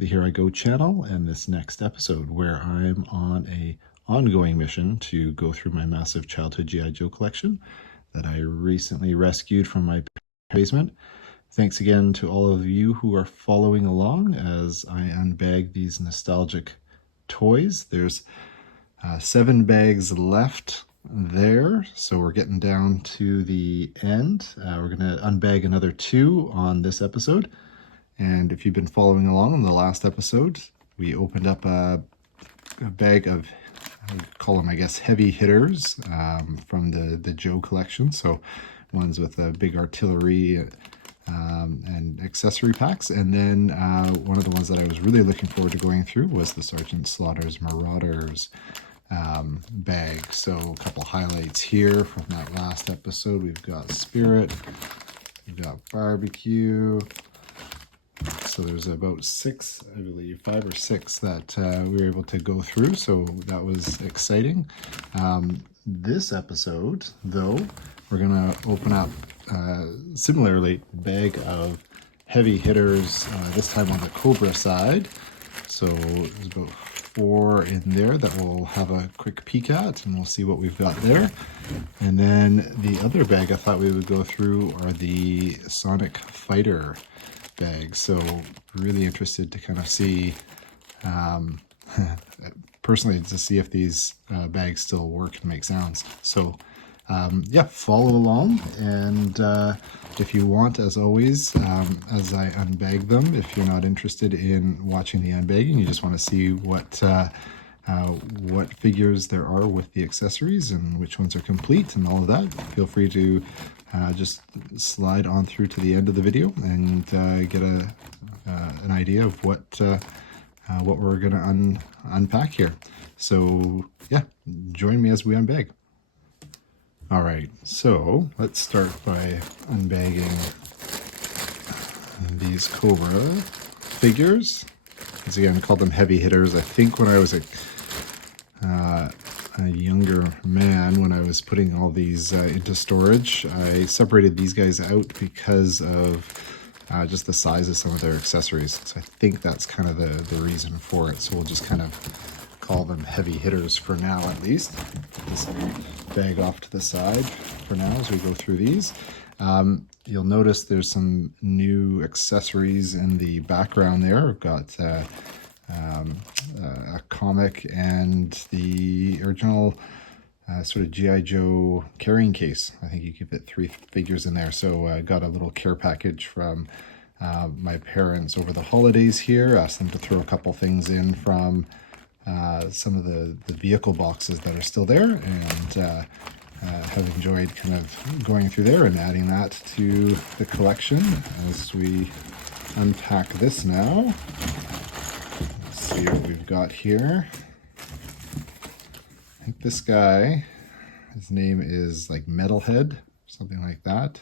to the Here I Go channel and this next episode where I'm on a ongoing mission to go through my massive childhood G.I. Joe collection that I recently rescued from my basement. Thanks again to all of you who are following along as I unbag these nostalgic toys. There's 7 bags left there, so we're getting down to the end. We're going to unbag another 2 on this episode. And if you've been following along in the last episode, we opened up a bag of, I would call them, I guess, heavy hitters from the Joe collection. So ones with a big artillery and accessory packs. And then one of the ones that I was really looking forward to going through was the Sergeant Slaughter's Marauders bag. So a couple highlights here from that last episode. We've got Spirit, we've got Barbecue. So there's about 6, I believe, 5 or 6 that we were able to go through, so that was exciting. This episode, though, we're going to open up, similarly, a bag of heavy hitters, this time on the Cobra side. So there's about 4 in there that we'll have a quick peek at, and we'll see what we've got there. And then the other bag I thought we would go through are the Sonic Fighter bags. So really interested to kind of see, personally, to see if these bags still work and make sounds. So yeah, follow along, and if you want, as always, as I unbag them, if you're not interested in watching the unbagging, you just want to see what figures there are with the accessories and which ones are complete and all of that, feel free to just slide on through to the end of the video and get an idea of what we're going to unpack here. So yeah, join me as we unbag. All right, so let's start by unbagging these Cobra figures. As again, I call them heavy hitters. I think when I was a younger man, when I was putting all these into storage, I separated these guys out because of just the size of some of their accessories. So I think that's kind of the reason for it. So we'll just kind of call them heavy hitters for now, at least. Put this bag off to the side for now as we go through these. You'll notice there's some new accessories in the background there. We've got a comic and the original sort of G.I. Joe carrying case. I think you could fit 3 figures in there. So I got a little care package from my parents over the holidays here. Asked them to throw a couple things in from some of the vehicle boxes that are still there, and have enjoyed kind of going through there and adding that to the collection as we unpack this now. Let's see what we've got here. I think this guy, his name is like Metalhead, something like that.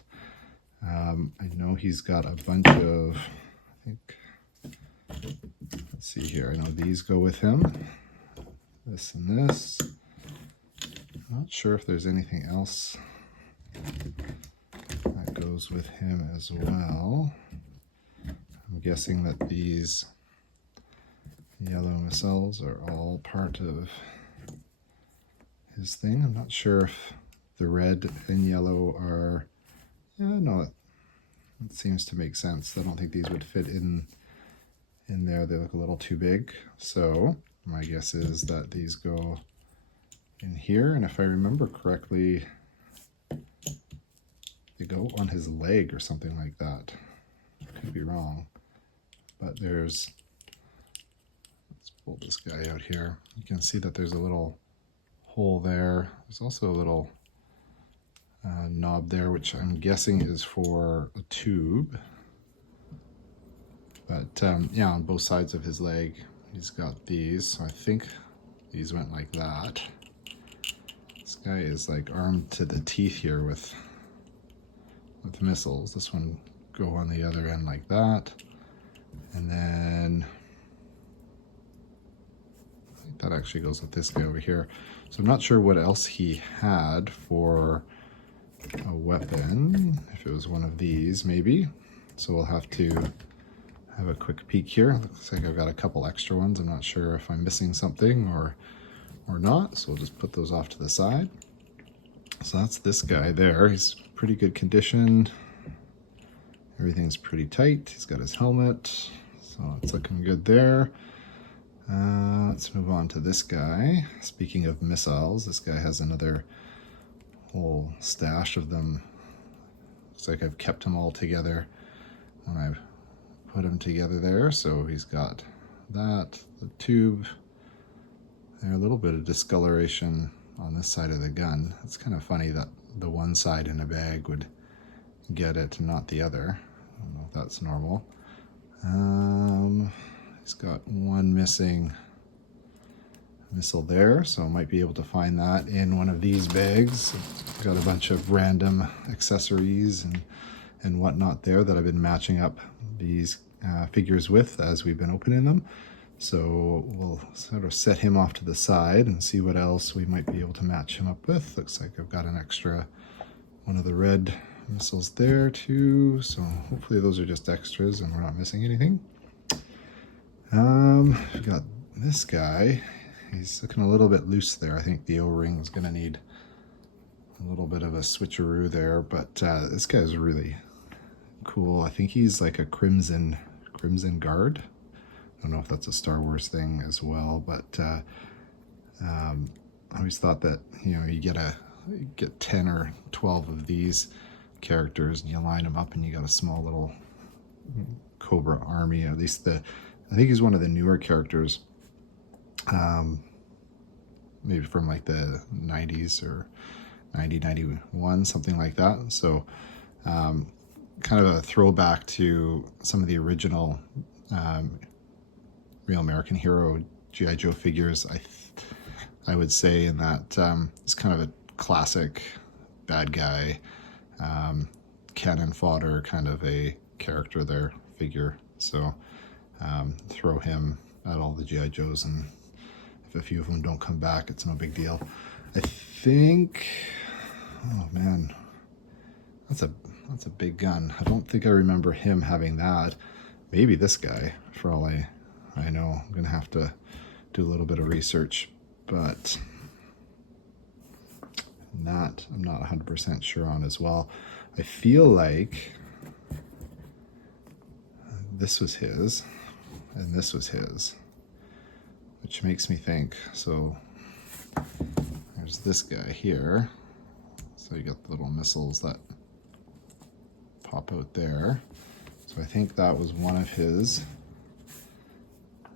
I know he's got a bunch of, I think, let's see here, I know these go with him, this and this. I'm not sure if there's anything else that goes with him as well. I'm guessing that these yellow missiles are all part of his thing. I'm not sure if the red and yellow are, yeah, no, it seems to make sense. I don't think these would fit in there. They look a little too big. So my guess is that these go in here, and if I remember correctly, they go on his leg or something like that. Could be wrong, but there's, let's pull this guy out here. You can see that there's a little hole there. There's also a little knob there, which I'm guessing is for a tube. But yeah, on both sides of his leg, he's got these. So I think these went like that. This guy is like armed to the teeth here with missiles. This one go on the other end like that. And then I think that actually goes with this guy over here. So I'm not sure what else he had for a weapon. If it was one of these, maybe. So we'll have to have a quick peek here. Looks like I've got a couple extra ones. I'm not sure if I'm missing something or not, so we'll just put those off to the side. So that's this guy there. He's pretty good condition. Everything's pretty tight. He's got his helmet, so it's looking good there. Let's move on to this guy. Speaking of missiles, this guy has another whole stash of them. Looks like I've kept them all together when I've put them together there. So he's got that, the tube there, a little bit of discoloration on this side of the gun. It's kind of funny that the one side in a bag would get it and not the other. I don't know if that's normal. He's got one missing missile there, so I might be able to find that in one of these bags. I've got a bunch of random accessories and whatnot there that I've been matching up these figures with as we've been opening them. So we'll sort of set him off to the side and see what else we might be able to match him up with. Looks like I've got an extra one of the red missiles there too, so hopefully those are just extras and we're not missing anything. We've got this guy. He's looking a little bit loose there. I think the O-ring is going to need a little bit of a switcheroo there, but this guy's really cool. I think he's like a Crimson Guard. I don't know if that's a Star Wars thing as well, but I always thought that, you know, you get 10 or 12 of these characters and you line them up and you got a small little Cobra army. At least I think he's one of the newer characters, maybe from like the 90s or 91, something like that. So kind of a throwback to some of the original Real American Hero G.I. Joe figures, I would say, in that it's kind of a classic bad guy, cannon fodder kind of a character there, figure. So throw him at all the G.I. Joes, and if a few of them don't come back, it's no big deal. I think, oh man, that's a big gun. I don't think I remember him having that. Maybe this guy, for all I know. I'm gonna have to do a little bit of research, but that I'm not 100% sure on as well. I feel like this was his and this was his, which makes me think, so there's this guy here. So you got the little missiles that pop out there. So I think that was one of his.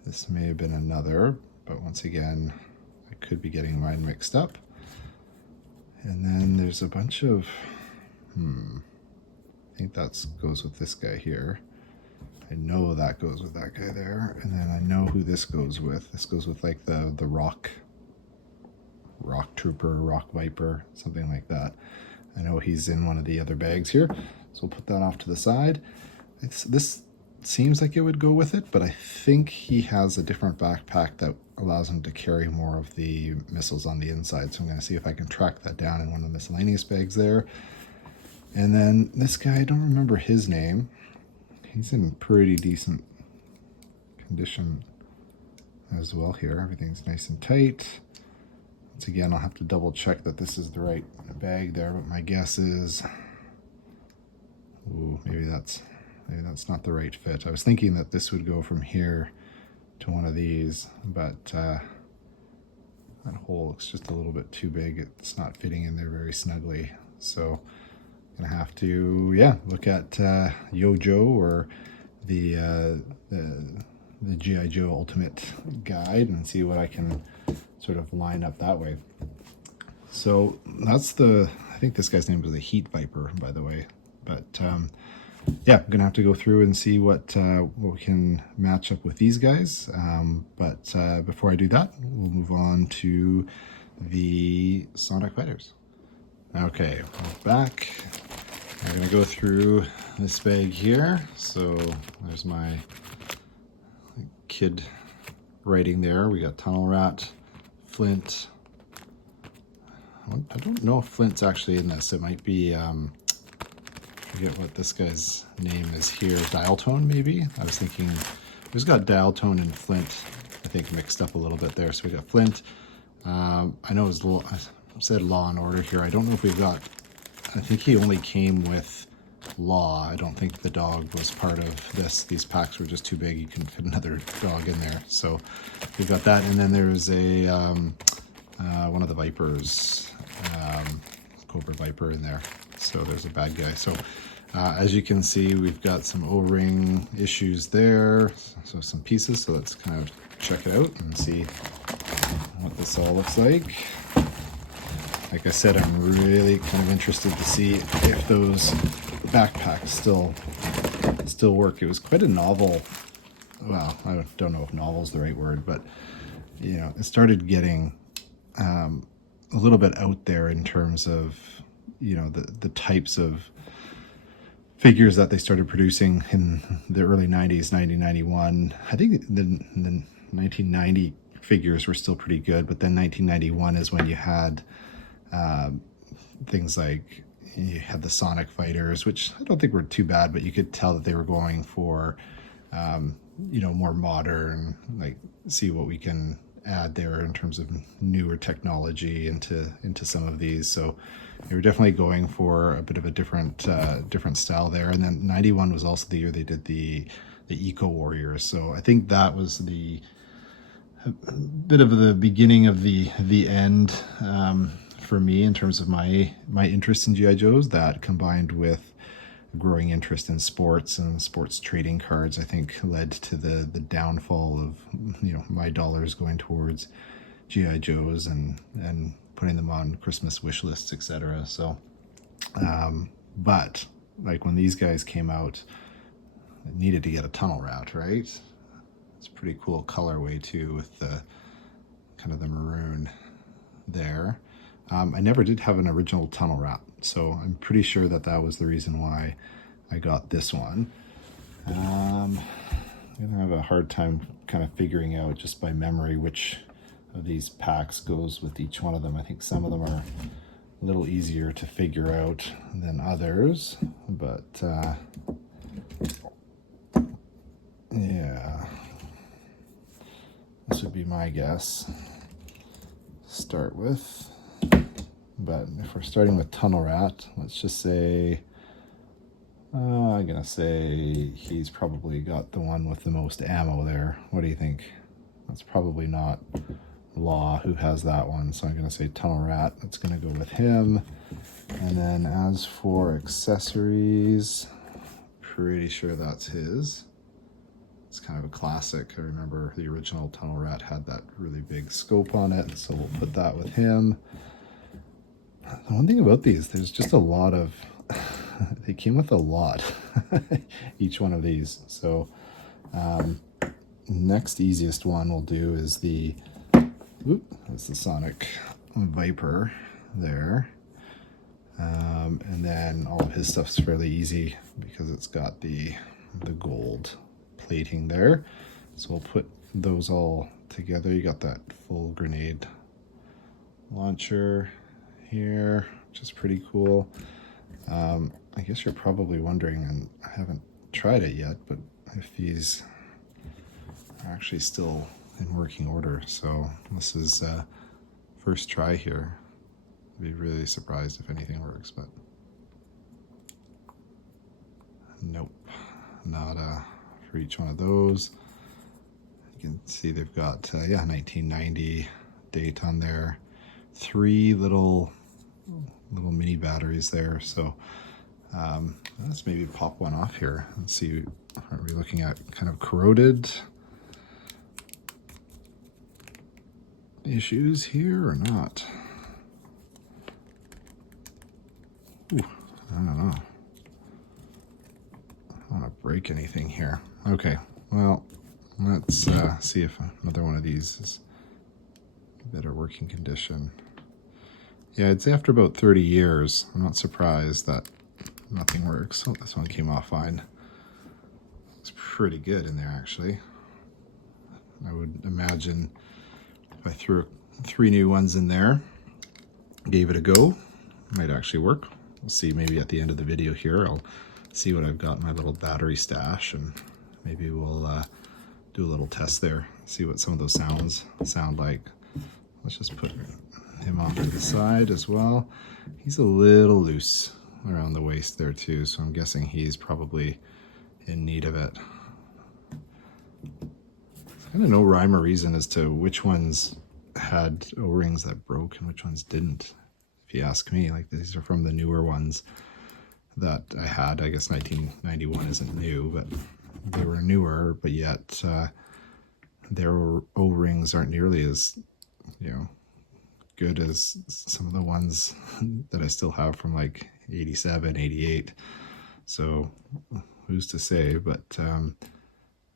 This may have been another, but once again, I could be getting mine mixed up. And then there's a bunch of, I think that goes with this guy here. I know that goes with that guy there. And then I know who this goes with. This goes with like the rock trooper, rock viper, something like that. I know he's in one of the other bags here. So we'll put that off to the side. This seems like it would go with it, but I think he has a different backpack that allows him to carry more of the missiles on the inside. So I'm going to see if I can track that down in one of the miscellaneous bags there. And then this guy, I don't remember his name. He's in pretty decent condition as well here. Everything's nice and tight. Once again, I'll have to double check that this is the right bag there, but my guess is, ooh, maybe that's not the right fit. I was thinking that this would go from here to one of these, but that hole looks just a little bit too big. It's not fitting in there very snugly. So I'm gonna have to, look at Yojo or the G.I. Joe Ultimate Guide and see what I can sort of line up that way. So that's I think this guy's name was a Heat Viper, by the way. But I'm gonna have to go through and see what we can match up with these guys. But before I do that, we'll move on to the Sonic Fighters. Okay, we're back. I'm gonna go through this bag here. So there's my kid writing there. We got Tunnel Rat, Flint. I don't know if Flint's actually in this. It might be, I forget what this guy's name is here. Dial tone, maybe? I was thinking, we've got dial tone and Flint, I think, mixed up a little bit there. So we got Flint. I know it was, I said Law and Order here. I don't know if we've got, I think he only came with Law. I don't think the dog was part of this. These packs were just too big. You couldn't fit another dog in there. So we've got that. And then there's a, one of the Vipers, Cobra Viper in there. So there's a bad guy. So as you can see, we've got some O-ring issues there. So some pieces. So let's kind of check it out and see what this all looks like. Like I said, I'm really kind of interested to see if those backpacks still work. It was quite a novel, well, I don't know if novel is the right word, but you know, it started getting a little bit out there in terms of, you know, the types of figures that they started producing in the early 90s, 1991. I think the 1990 figures were still pretty good, but then 1991 is when you had things like, you had the Sonic Fighters, which I don't think were too bad, but you could tell that they were going for, you know, more modern, like see what we can add there in terms of newer technology into some of these. So they were definitely going for a bit of a different style there. And then 91 was also the year they did the Eco Warriors. So I think that was a bit of the beginning of the end for me in terms of my interest in GI Joes. That combined with growing interest in sports and sports trading cards, I think led to the downfall of, you know, my dollars going towards GI Joes and putting them on Christmas wish lists, etc. So but like when these guys came out, I needed to get a tunnel rat, right? It's a pretty cool colorway too, with the kind of the maroon there. I never did have an original tunnel rat, so I'm pretty sure that was the reason why I got this one. I'm gonna have a hard time kind of figuring out just by memory which of these packs goes with each one of them. I think some of them are a little easier to figure out than others, but yeah, this would be my guess to start with. But if we're starting with Tunnel Rat, let's just say, I'm gonna say he's probably got the one with the most ammo there. What do you think? That's probably not Law who has that one, so I'm gonna say Tunnel Rat. That's gonna go with him. And then as for accessories, pretty sure that's his. It's kind of a classic. I remember the original Tunnel Rat had that really big scope on it, so we'll put that with him. The one thing about these, there's just a lot of, they came with a lot, each one of these. So next easiest one we'll do is that's the Sonic Viper there. And then all of his stuff's fairly easy because it's got the gold plating there. So we'll put those all together. You got that full grenade launcher here, which is pretty cool. I guess you're probably wondering, and I haven't tried it yet, but if these are actually still in working order. So this is first try here. I'd be really surprised if anything works, but nope, not for each one of those. You can see they've got 1990 date on there. 3 little mini batteries there. So let's maybe pop one off here and see, are we looking at kind of corroded issues here or not? Ooh, I don't know. I don't want to break anything here. Okay, well, let's see if another one of these is in better working condition. Yeah, I'd say after about 30 years, I'm not surprised that nothing works. Oh, this one came off fine. It's pretty good in there, actually. I would imagine if I threw 3 new ones in there, gave it a go, might actually work. We'll see maybe at the end of the video here. I'll see what I've got in my little battery stash, and maybe we'll do a little test there, see what some of those sounds sound like. Let's just put him off to the side as well. He's a little loose around the waist there too, so I'm guessing he's probably in need of it. Kind of no rhyme or reason as to which ones had O-rings that broke and which ones didn't, if you ask me. Like, these are from the newer ones that I had. I guess 1991 isn't new, but they were newer, but yet their O-rings aren't nearly as, good as some of the ones that I still have from like 87, 88. So who's to say? But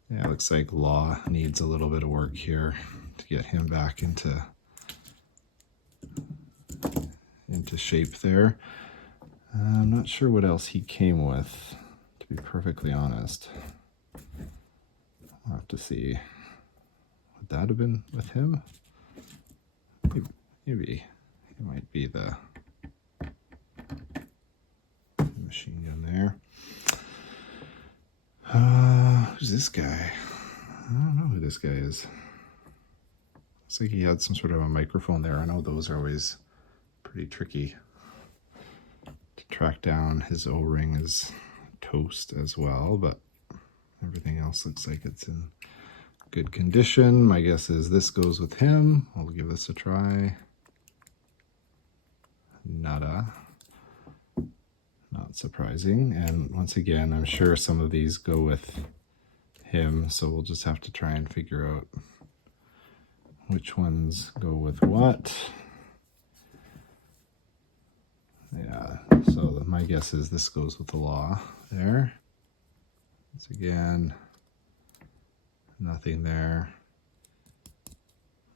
yeah, it looks like Law needs a little bit of work here to get him back into shape there. I'm not sure what else he came with, to be perfectly honest. I'll have to see. Would that have been with him? Maybe it might be the machine gun there. Who's this guy? I don't know who this guy is. Looks like he had some sort of a microphone there. I know those are always pretty tricky to track down. His O-ring is toast as well, but everything else looks like it's in good condition. My guess is this goes with him. I'll give this a try. Nada. Not surprising. And once again, I'm sure some of these go with him, so we'll just have to try and figure out which ones go with what. Yeah, so my guess is this goes with the Law there. Once again, nothing there.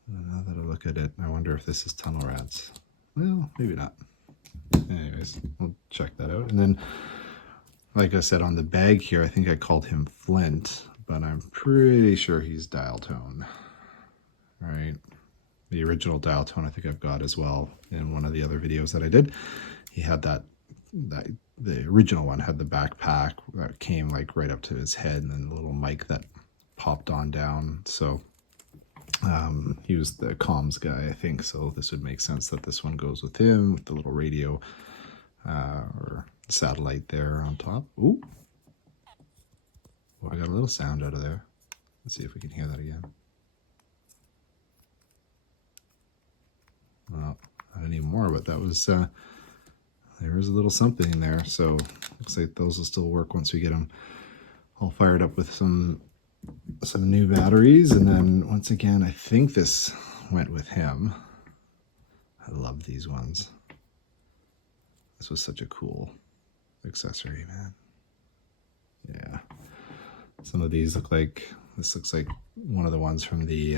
Now that I look at it, I wonder if this is Tunnel Rats. Well, maybe not. Anyways, we'll check that out. And then, like I said, on the bag here, I think I called him Flint, but I'm pretty sure he's dial tone, right? The original dial tone I think I've got as well in one of the other videos that I did. He had that the original one had the backpack that came like right up to his head, and then the little mic that popped on down. So he was the comms guy, I think, so this would make sense that this one goes with him, with the little radio or satellite there on top. Ooh. Oh, I got a little sound out of there. Let's see if we can hear that again. Well, not anymore, but that was, there was a little something in there, so looks like those will still work once we get them all fired up with some new batteries. And then once again, I think this went with him. I love these ones. This was such a cool accessory, man. Yeah. Some of these look like, this looks like one of the ones from the,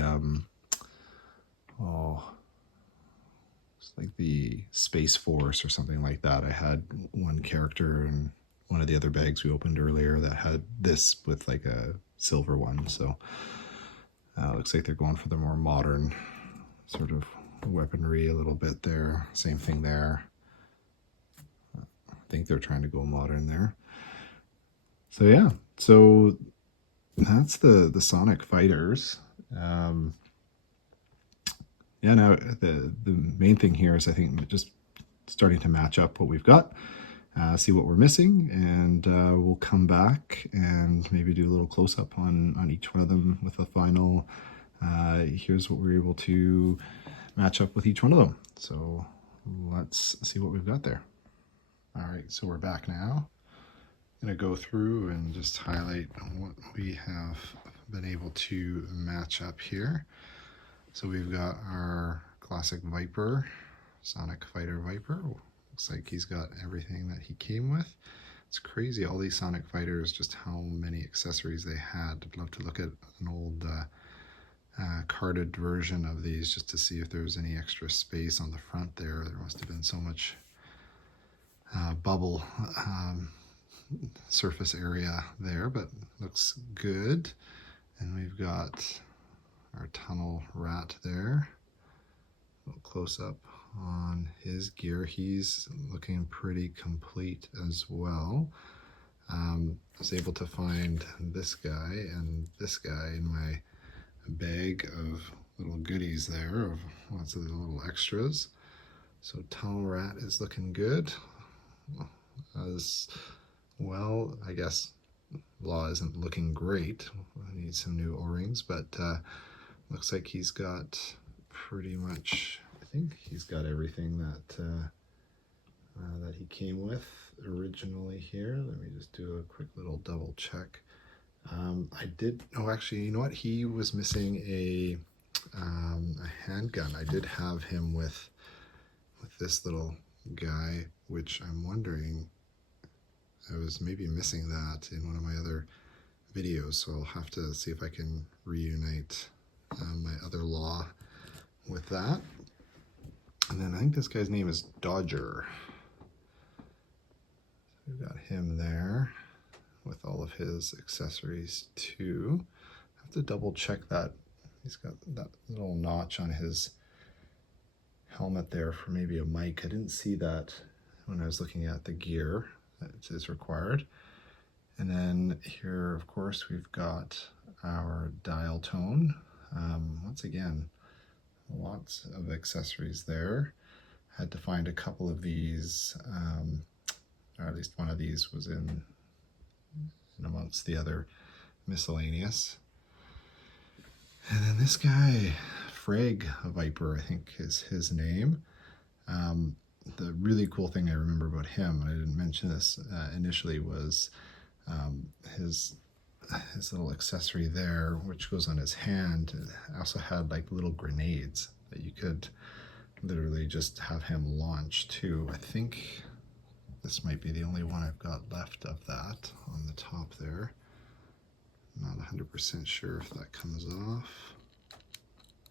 it's like the Space Force or something like that. I had one character in one of the other bags we opened earlier that had this with like a silver one. So looks like they're going for the more modern sort of weaponry a little bit there. Same thing there. I think they're trying to go modern there. So yeah, so that's the Sonic Fighters. Yeah, now the main thing here is I think just starting to match up what we've got, see what we're missing, and we'll come back and maybe do a little close-up on each one of them with a final, here's what we're able to match up with each one of them. So let's see what we've got there. All right, so we're back now. I'm gonna go through and just highlight what we have been able to match up here. So we've got our classic Viper, Sonic Fighter Viper. Looks like he's got everything that he came with. It's crazy, all these Sonic Fighters, just how many accessories they had. I'd love to look at an old carded version of these just to see if there was any extra space on the front there. There must have been so much bubble surface area there, but looks good. And we've got our Tunnel Rat there. A little close up on his gear. He's looking pretty complete as well. I was able to find this guy and this guy in my bag of little goodies there, of lots of the little extras. So tunnel rat is looking good. As well, I guess Law isn't looking great. I need some new O-rings, but looks like he's got pretty much, I think he's got everything that that he came with originally here. Let me just do a quick little double check. I did, oh actually, you know what? He was missing a handgun. I did have him with this little guy, which I'm wondering, I was maybe missing that in one of my other videos, so I'll have to see if I can reunite my other Law with that. And then I think this guy's name is Dodger. We've got him there with all of his accessories too. I have to double check that. He's got that little notch on his helmet there for maybe a mic. I didn't see that when I was looking at the gear that is required. And then here, of course, we've got our dial tone. Once again, lots of accessories there. Had to find a couple of these, or at least one of these was in amongst the other miscellaneous. And then this guy, Frag Viper, I think is his name. The really cool thing I remember about him, and I didn't mention this initially, was his little accessory there, which goes on his hand. It also had like little grenades that you could literally just have him launch too. I think this might be the only one I've got left of that on the top there. I'm not 100% sure if that comes off.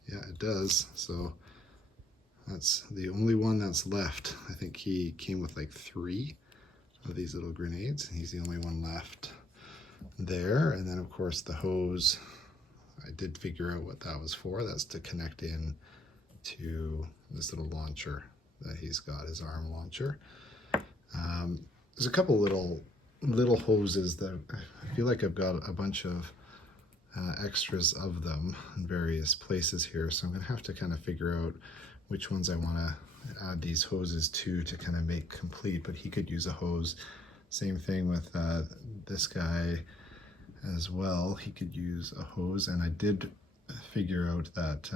Yeah, it does. So that's the only one that's left. I think he came with like 3 of these little grenades, and he's the only one left there. And then of course the hose, I did figure out what that was for. That's to connect in to this little launcher that he's got, his arm launcher. There's a couple little hoses that I feel like I've got a bunch of extras of them in various places here, so I'm gonna have to kind of figure out which ones I want to add these hoses to kind of make complete. But he could use a hose. Same thing with this guy as well. He could use a hose, and I did figure out that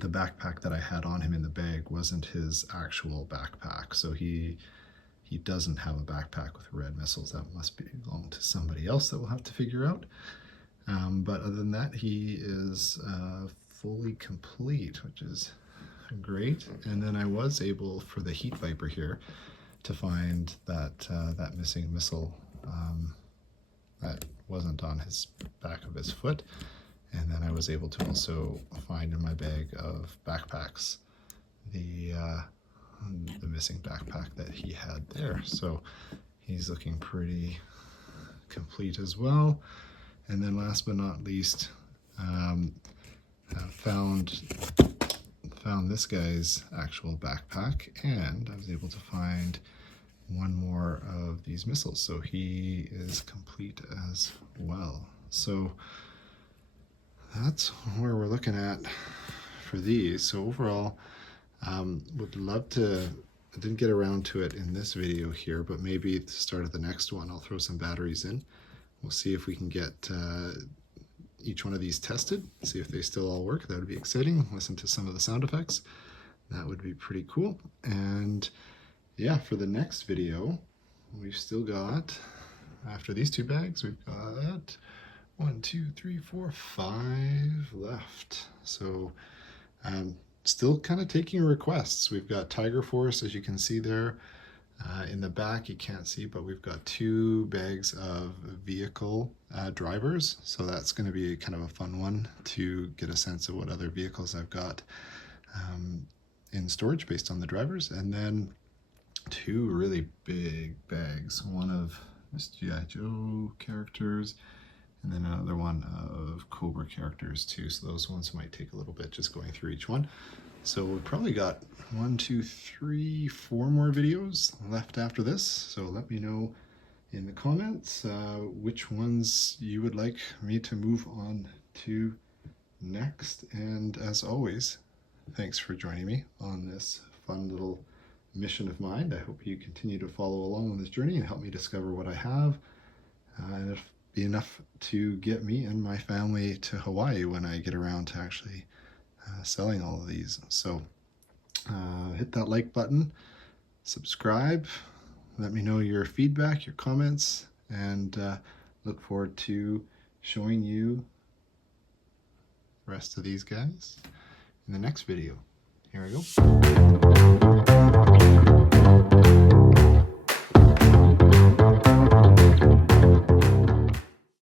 the backpack that I had on him in the bag wasn't his actual backpack, so he doesn't have a backpack with red missiles. That must belong to somebody else that we'll have to figure out. But other than that, he is fully complete, which is great. And then I was able, for the Heat Viper here, to find that that missing missile that wasn't on his back of his foot. And then I was able to also find in my bag of backpacks the missing backpack that he had there. So he's looking pretty complete as well. And then last but not least, found this guy's actual backpack, and I was able to find one more of these missiles. So he is complete as well. So that's where we're looking at for these. So overall, would love to, I didn't get around to it in this video here, but maybe at the start of the next one, I'll throw some batteries in. We'll see if we can get each one of these tested, see if they still all work. That would be exciting. Listen to some of the sound effects. That would be pretty cool. And yeah, for the next video, we've still got, after these 2 bags, we've got 1, 2, 3, 4, 5 left. So still kind of taking requests. We've got Tiger Force, as you can see there. In the back, you can't see, but we've got 2 bags of vehicle drivers. So that's going to be kind of a fun one to get a sense of what other vehicles I've got in storage based on the drivers. And then 2 really big bags, one of Miss G.I. Joe characters, and then another one of Cobra characters too. So those ones might take a little bit just going through each one. So we've probably got 1, 2, 3, 4 more videos left after this. So let me know in the comments which ones you would like me to move on to next. And as always, thanks for joining me on this fun little mission of mine. I hope you continue to follow along on this journey and help me discover what I have, and it'll be enough to get me and my family to Hawaii when I get around to actually selling all of these. So hit that like button, subscribe, let me know your feedback, your comments, and look forward to showing you the rest of these guys in the next video. Here we go.